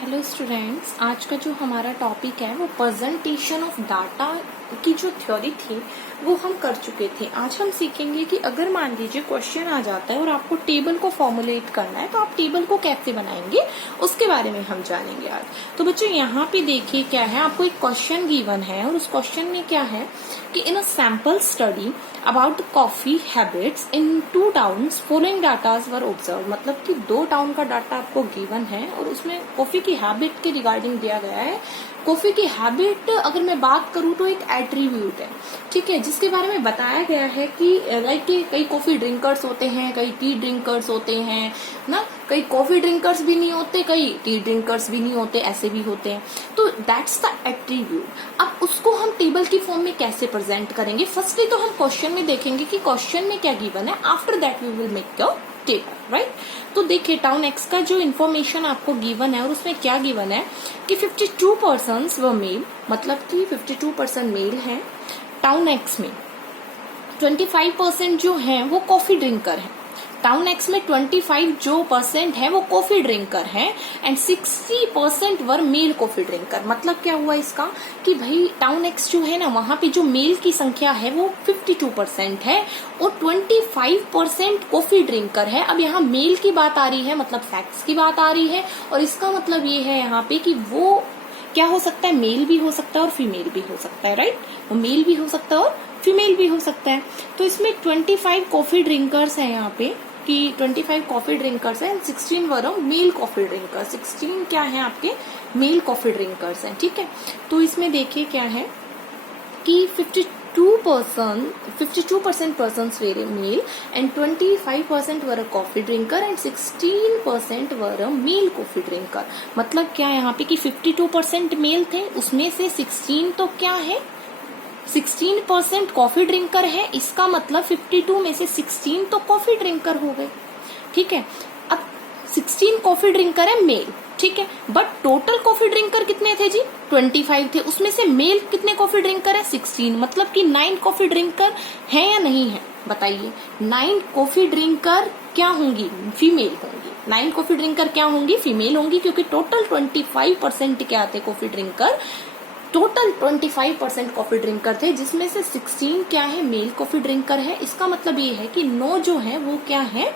Hello students, आज का जो हमारा टॉपिक है वो प्रेजेंटेशन ऑफ डाटा की जो थ्योरी थी वो हम कर चुके थे। आज हम सीखेंगे कि अगर मान लीजिए क्वेश्चन आ जाता है और आपको टेबल को फॉर्मुलेट करना है तो आप टेबल को कैसे बनाएंगे उसके बारे में हम जानेंगे आज। तो बच्चों यहाँ पे देखिए क्या है, आपको एक क्वेश्चन गिवन है और उस क्वेश्चन में क्या है कि in a sample study about coffee habits in 2 towns following datas were observe. मतलब कि 2 टाउन का डाटा आपको गिवन है और उसमें कॉफी की हैबिट के रिगार्डिंग दिया गया है। कॉफी की हैबिट अगर मैं बात करूं तो एक एट्रीब्यूट है, ठीक है, जिसके बारे में बताया गया है कि लाइक कई कॉफी ड्रिंकर्स होते हैं, कई टी ड्रिंकर्स होते हैं ना, कई कॉफी ड्रिंकर्स भी नहीं होते, कई टी ड्रिंकर्स भी नहीं होते, ऐसे भी होते हैं। तो दैट्स द एट्रीब्यूट। अब उसको हम टेबल की फॉर्म में कैसे प्रेजेंट करेंगे? फर्स्टली तो हम क्वेश्चन में देखेंगे कि क्वेश्चन में क्या गिवन है, after that we will make a table, right. तो देखिए टाउन एक्स का जो इन्फॉर्मेशन आपको गिवन है और उसमें क्या गिवन है कि 52% व मेल, मतलब कि 52% मेल है। टाउन एक्स में 25% जो है वो कॉफी ड्रिंकर है। टाउन एक्स में 25 जो परसेंट है वो कॉफी ड्रिंकर है and 60% were male coffee drinker. मतलब क्या हुआ इसका कि भाई टाउन एक्स जो है ना, वहां पे जो मेल की संख्या है वो 52% है और 25% कॉफी ड्रिंकर है। अब यहाँ मेल की बात आ रही है, मतलब फैक्ट्स की बात आ रही है, और इसका मतलब ये है यहाँ पे कि वो क्या हो सकता है, मेल भी हो सकता है और फीमेल भी हो सकता है, राइट। वो मेल भी हो सकता है और फीमेल भी हो सकता है। तो इसमें 25 कॉफी ड्रिंकर्स है यहाँ पे कि 25 कॉफी ड्रिंकर्स है, 16 वर मेल कॉफी ड्रिंकर। 16 क्या है आपके मेल कॉफी ड्रिंकर्स हैं, ठीक है। तो इसमें देखिए क्या है कि 52% persons were male and 25% were a coffee drinker and 16% were a male coffee drinker। मतलब क्या यहाँ पे कि 52% मेल थे, उसमें से 16 तो क्या है, 16% कॉफी ड्रिंकर है। इसका मतलब 52 में से 16 तो कॉफी ड्रिंकर हो गए, ठीक है। अब 16 कॉफी ड्रिंकर है मेल, ठीक है, बट टोटल कॉफी ड्रिंकर कितने थे जी, 25 थे। उसमें से मेल कितने कॉफी ड्रिंकर है, 16। मतलब कि 9 कॉफी ड्रिंकर है या नहीं है, बताइए। 9 कॉफी ड्रिंकर क्या होंगी, फीमेल होंगी। 9 कॉफी ड्रिंकर क्या होंगी, फीमेल होंगी, क्योंकि टोटल 25% क्या थे coffee drinker, total 25% coffee drinker थे, जिसमें से 16 क्या है, मेल कॉफी ड्रिंकर है। इसका मतलब ये है कि 9 जो है वो क्या है,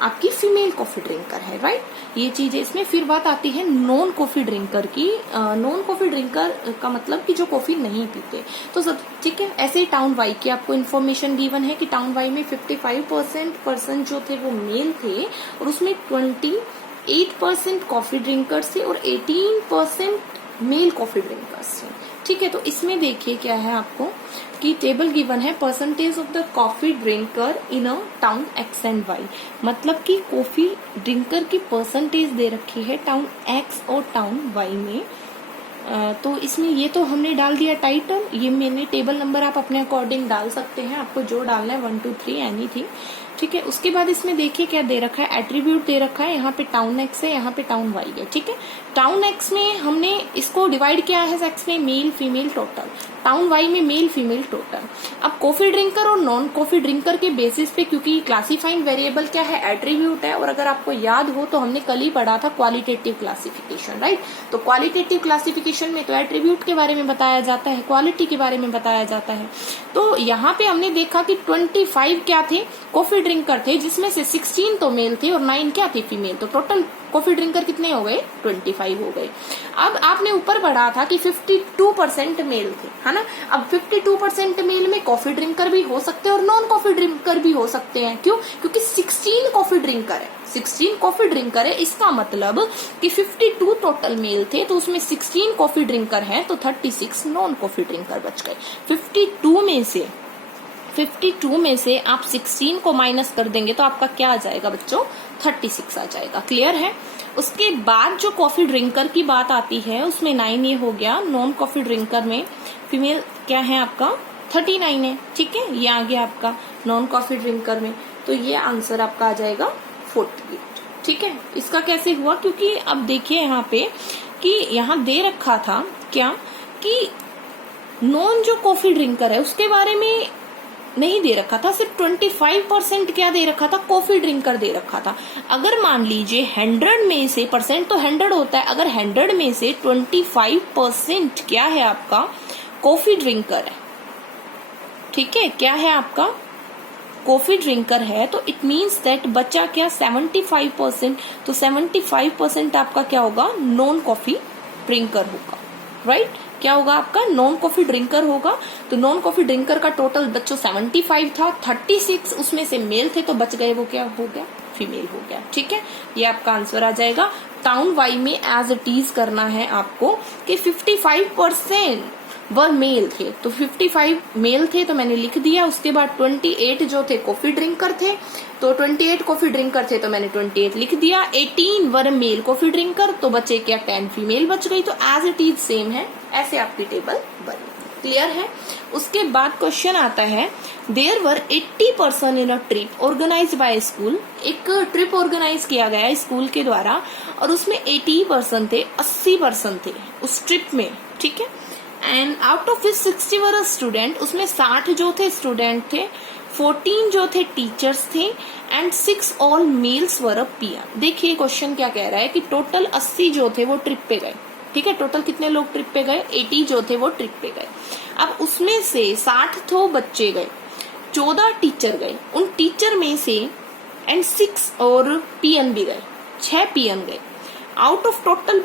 आपकी फीमेल कॉफी ड्रिंकर है, राइट। ये चीज है इसमें। फिर बात आती है नॉन कॉफी ड्रिंकर की। नॉन कॉफी ड्रिंकर का मतलब कि जो कॉफी नहीं पीते। तो सब ठीक है। ऐसे ही टाउन वाई की आपको इन्फॉर्मेशन गिवन है कि टाउन वाई में 55% पर्सन जो थे वो मेल थे और उसमें 28% कॉफी ड्रिंकर्स थे और 18% मेल कॉफी ड्रिंकर्स थे, ठीक है। तो इसमें देखिए क्या है आपको कि टेबल गिवन है percentage of the coffee drinker in a town X and Y. मतलब कि कॉफी ड्रिंकर की परसेंटेज दे रखी है टाउन एक्स और टाउन वाई में। तो इसमें ये तो हमने डाल दिया टाइटल, ये मैंने टेबल नंबर आप अपने अकॉर्डिंग डाल सकते हैं, आपको जो डालना है 1 2 3 एनीथिंग, ठीक है। उसके बाद इसमें देखिए क्या दे रखा है, एट्रीब्यूट दे रखा है। यहाँ पे टाउन एक्स है, यहाँ पे टाउन वाई है, ठीक है। टाउन एक्स में हमने इसको डिवाइड किया है सेक्स में, male female total. Town Y में मेल फीमेल टोटल। अब कॉफी ड्रिंकर और नॉन कॉफी ड्रिंकर के बेसिस पे, क्योंकि क्लासीफाइंग वेरिएबल क्या है, एट्रीब्यूट है, और अगर आपको याद हो तो हमने कल ही पढ़ा था क्वालिटेटिव क्लासिफिकेशन, राइट। तो क्वालिटेटिव क्लासिफिकेशन में तो एट्रीब्यूट के बारे में बताया जाता है, क्वालिटी के बारे में बताया जाता है। तो यहाँ पे हमने देखा कि 25 क्या थे, कॉफी ड्रिंकर थे, जिसमें से 16 तो मेल थे और 9 क्या थे, फीमेल। तो टोटल कॉफी ड्रिंकर कितने हो गए, 25 हो गए। अब आपने ऊपर पढ़ा था कि 52% मेल थे, है ना। अब 52% मेल में कॉफी ड्रिंकर भी हो सकते हैं और नॉन कॉफी ड्रिंकर भी हो सकते हैं। क्यों? क्योंकि 16 कॉफी ड्रिंकर है, 16 कॉफी ड्रिंकर है। इसका मतलब कि 52 टोटल मेल थे तो उसमें 16 कॉफी ड्रिंकर हैं, तो 36 नॉन कॉफी ड्रिंकर बच गए। 52 में से आप 16 को माइनस कर देंगे तो आपका क्या आ जाएगा बच्चों, 36 आ जाएगा। क्लियर है। उसके बाद जो कॉफी ड्रिंकर की बात आती है उसमें 9 ये हो गया। नॉन कॉफी ड्रिंकर में फीमेल क्या है आपका, 39 है, ठीक है। ये आ गया आपका नॉन कॉफी ड्रिंकर में, तो ये आंसर आपका आ जाएगा 48, ठीक है। इसका कैसे हुआ, क्योंकि अब देखिए यहाँ पे कि यहाँ दे रखा था क्या कि नॉन जो कॉफी ड्रिंकर है उसके बारे में नहीं दे रखा था, सिर्फ 25% क्या दे रखा था, कॉफी ड्रिंकर दे रखा था। अगर मान लीजिए 100 में से, परसेंट तो 100 होता है, अगर 100 में से 25% क्या है आपका, कॉफी ड्रिंकर है, ठीक है, क्या है आपका, कॉफी ड्रिंकर है, तो इट मीन्स दैट बचा क्या, 75%। तो 75% आपका क्या होगा, नॉन कॉफी ड्रिंकर होगा, राइट। क्या होगा आपका, नॉन कॉफी ड्रिंकर होगा। तो नॉन कॉफी ड्रिंकर का टोटल बच्चों 75 था, 36 उसमें से मेल थे, तो बच गए वो क्या हो गया, फीमेल हो गया, ठीक है। ये आपका आंसर आ जाएगा। टाउन वाई में एज इट इज करना है आपको कि 55% वह मेल थे, तो 55 मेल थे तो मैंने लिख दिया। उसके बाद 28 जो थे कॉफी ड्रिंकर थे, तो 28 कॉफी ड्रिंकर थे तो मैंने 28 लिख दिया। 18 वर मेल कॉफी ड्रिंकर, तो बचे क्या, 10 फीमेल बच गई। तो एज इट इज सेम है, ऐसे आपकी टेबल बनी। क्लियर है। उसके बाद क्वेश्चन आता है, there were 80 person in a trip organise by school. एक ट्रिप ऑर्गेनाइज किया गया स्कूल के द्वारा और उसमें 80 पर्सन थे, 80 पर्सन थे उस ट्रिप में, ठीक है। And out of 60 were student, उसमें 60 जो थे स्टूडेंट थे, 14 जो थे टीचर्स थे and 6 all males were a पीएन। देखिए क्वेश्चन क्या कह रहा है कि टोटल 80 जो थे वो ट्रिप पे गए, ठीक है। टोटल कितने लोग ट्रिप पे गए, 80 जो थे वो ट्रिप पे गए। अब उसमें से 60 तो बच्चे गए, 14 टीचर गए, उन टीचर में से एंड 6 और पीएन भी गए, 6 पीएन गए। आउट ऑफ टोटल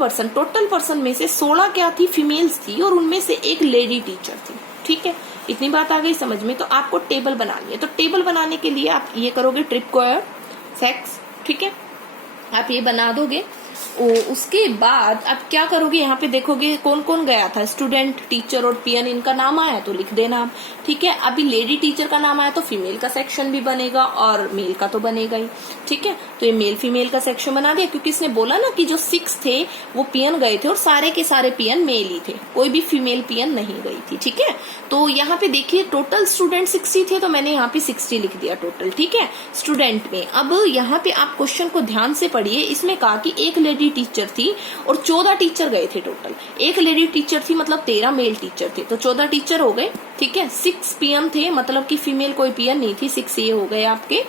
पर्सन में से 16 क्या थी, फीमेल्स थी, और उनमें से एक लेडी टीचर थी, ठीक है। इतनी बात आ गई समझ में। तो आपको टेबल बनानी है, तो टेबल बनाने के लिए आप ये करोगे, ट्रिप स्क्वायर सेक्स, ठीक है, आप ये बना दोगे। उसके बाद आप क्या करोगे, यहाँ पे देखोगे कौन कौन गया था, स्टूडेंट, टीचर और पीएन, इनका नाम आया तो लिख देना आप, ठीक है। अभी लेडी टीचर का नाम आया तो फीमेल का सेक्शन भी बनेगा और मेल का तो बनेगा ही, ठीक है। तो ये मेल फीमेल का सेक्शन बना दिया, क्योंकि इसने बोला ना कि जो 6 थे वो पीएन गए थे और सारे के सारे पीएन मेल ही थे, कोई भी फीमेल पीएन नहीं गई थी, ठीक है। तो यहाँ पे देखिए टोटल स्टूडेंट 60 थे, तो मैंने यहाँ पे 60 लिख दिया टोटल, ठीक है, स्टूडेंट में। अब यहाँ पे आप क्वेश्चन को ध्यान से पढ़िए, इसमें कहा कि एक लेडी टीचर थी और 14 टीचर गए थे टोटल। एक लेडी टीचर थी मतलब 13 मेल टीचर थे, तो 14 टीचर हो गए, ठीक है। 6 पीएन थे, मतलब कि फीमेल कोई पीएन नहीं थी, 6 ये हो गए आपके,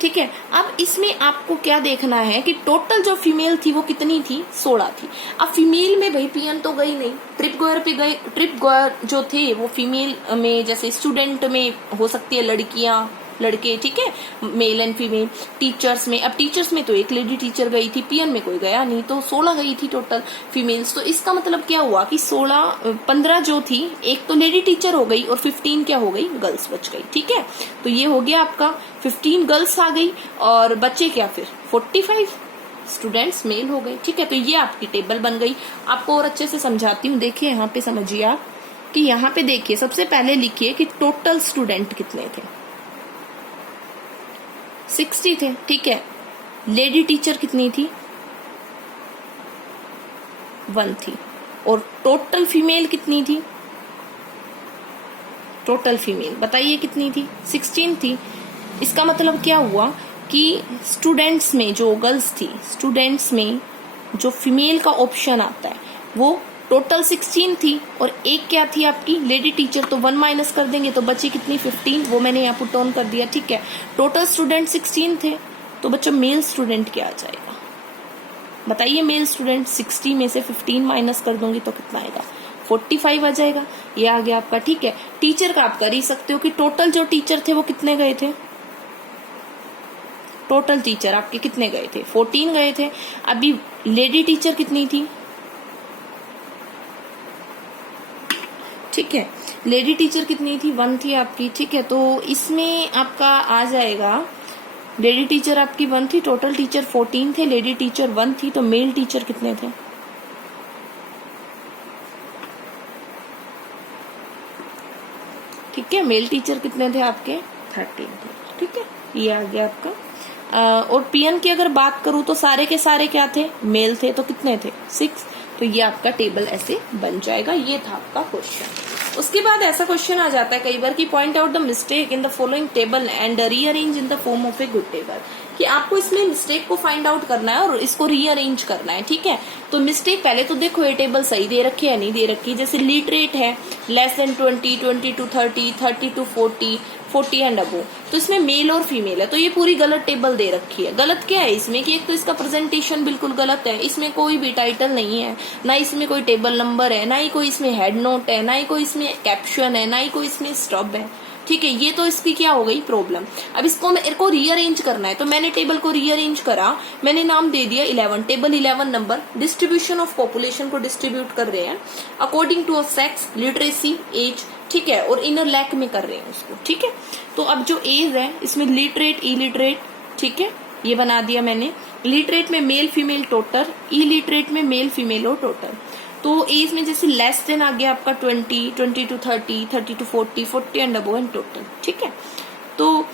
ठीक है। अब इसमें आपको क्या देखना है कि टोटल जो फीमेल थी वो कितनी थी, 16 थी। अब फीमेल में भाई पीएन तो गई नहीं, ट्रिप गोयर पे गए, ट्रिप गोयर जो थे वो फीमेल में, जैसे स्टूडेंट में हो सकती है लड़कियां, लड़के, ठीक है, मेल एंड फीमेल। टीचर्स में, अब टीचर्स में तो एक लेडी टीचर गई थी, पीएन में कोई गया नहीं, तो 16 गई थी टोटल फीमेल्स। तो इसका मतलब क्या हुआ कि 15 जो थी, एक तो लेडी टीचर हो गई और 15 क्या हो गई, गर्ल्स बच गई, ठीक है। तो ये हो गया आपका 15 गर्ल्स आ गई और बच्चे क्या फिर 45 स्टूडेंट्स मेल हो गए, ठीक है। तो ये आपकी टेबल बन गई। आपको और अच्छे से समझाती हूँ, देखिए यहाँ पे समझिए आप कि यहाँ पे देखिए सबसे पहले लिखिए कि टोटल स्टूडेंट कितने थे, 60 थे, ठीक है। लेडी टीचर कितनी थी, 1 थी, और टोटल फीमेल कितनी थी, टोटल फीमेल बताइए कितनी थी, 16 थी। इसका मतलब क्या हुआ कि स्टूडेंट्स में जो गर्ल्स थी, स्टूडेंट्स में जो फीमेल का ऑप्शन आता है वो टोटल 16 थी, और एक क्या थी आपकी लेडी टीचर, तो 1 माइनस कर देंगे तो बची कितनी, 15, वो मैंने यहाँ पुट ऑन कर दिया, ठीक है। टोटल स्टूडेंट 16 थे, तो बच्चों मेल स्टूडेंट क्या आ जाएगा बताइए, मेल स्टूडेंट 60 में से 15 माइनस कर दूंगी तो कितना आएगा, 45 आ जाएगा, ये आ गया आपका, ठीक है। टीचर का आप कर ही सकते हो कि टोटल जो टीचर थे वो कितने गए थे, टोटल टीचर आपके कितने गए थे, 14 गए थे। अभी लेडी टीचर कितनी थी, ठीक है, लेडी टीचर कितनी थी, 1 थी आपकी, ठीक है। तो इसमें आपका आ जाएगा, लेडी टीचर आपकी 1 थी, टोटल टीचर 14 थे, लेडी टीचर 1 थी, तो मेल टीचर कितने थे, ठीक है। मेल टीचर कितने थे आपके, 13 थे, ठीक है, ये आ गया आपका। और पीएन की अगर बात करूं तो सारे के सारे क्या थे, मेल थे, तो कितने थे, 6। तो ये आपका टेबल ऐसे बन जाएगा। ये था आपका क्वेश्चन। उसके बाद ऐसा क्वेश्चन आ जाता है कई बार कि point out the mistake in the following table and rearrange in the form of a good table, कि आपको इसमें मिस्टेक को फाइंड आउट करना है और इसको रीअरेंज करना है, ठीक है। तो मिस्टेक पहले तो देखो ये टेबल सही दे रखी है नहीं दे रखी, जैसे लिटरेट है less than 20, 20 to 30, 30 to 40, 40 and above, तो इसमें मेल और फीमेल है, तो ये पूरी गलत टेबल दे रखी है। गलत क्या है इसमें कि एक तो इसका प्रेजेंटेशन बिल्कुल गलत है, इसमें कोई भी टाइटल नहीं है, ना इसमें कोई टेबल नंबर है, ना ही कोई इसमें हेड नोट है, ना ही कोई इसमें कैप्शन है, ना ही कोई इसमें स्टॉप है, ठीक है। ये तो इसकी क्या हो गई प्रॉब्लम। अब इसको मेरे को रीअरेंज करना है, तो मैंने टेबल को रीअरेंज करा, मैंने नाम दे दिया 11, table 11 number, distribution of population को डिस्ट्रीब्यूट कर रहे हैं according to sex, literacy, age, ठीक है, और इनर लैक में कर रहे हैं उसको, ठीक है। तो अब जो एज है इसमें लिटरेट, इलिटरेट, ठीक है, ये बना दिया मैंने। लिटरेट में मेल फीमेल टोटल, इलिटरेट में मेल फीमेल और टोटल। तो एज में जैसे लेस देन आ गया आपका 20, 20 to 30, 30 to 40, 40 and above and total, ठीक है। तो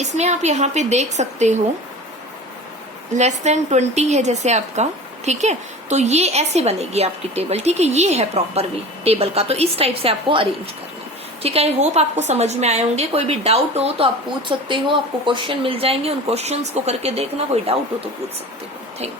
इसमें आप यहाँ पे देख सकते हो लेस देन 20 है जैसे आपका, ठीक है, तो ये ऐसे बनेगी आपकी टेबल, ठीक है। ये है प्रॉपर वे टेबल का, तो इस टाइप से आपको अरेंज करना है, ठीक है। आई होप आपको समझ में आए होंगे। कोई भी डाउट हो तो आप पूछ सकते हो, आपको क्वेश्चन मिल जाएंगे, उन क्वेश्चंस को करके देखना, कोई डाउट हो तो पूछ सकते हो। Thank you.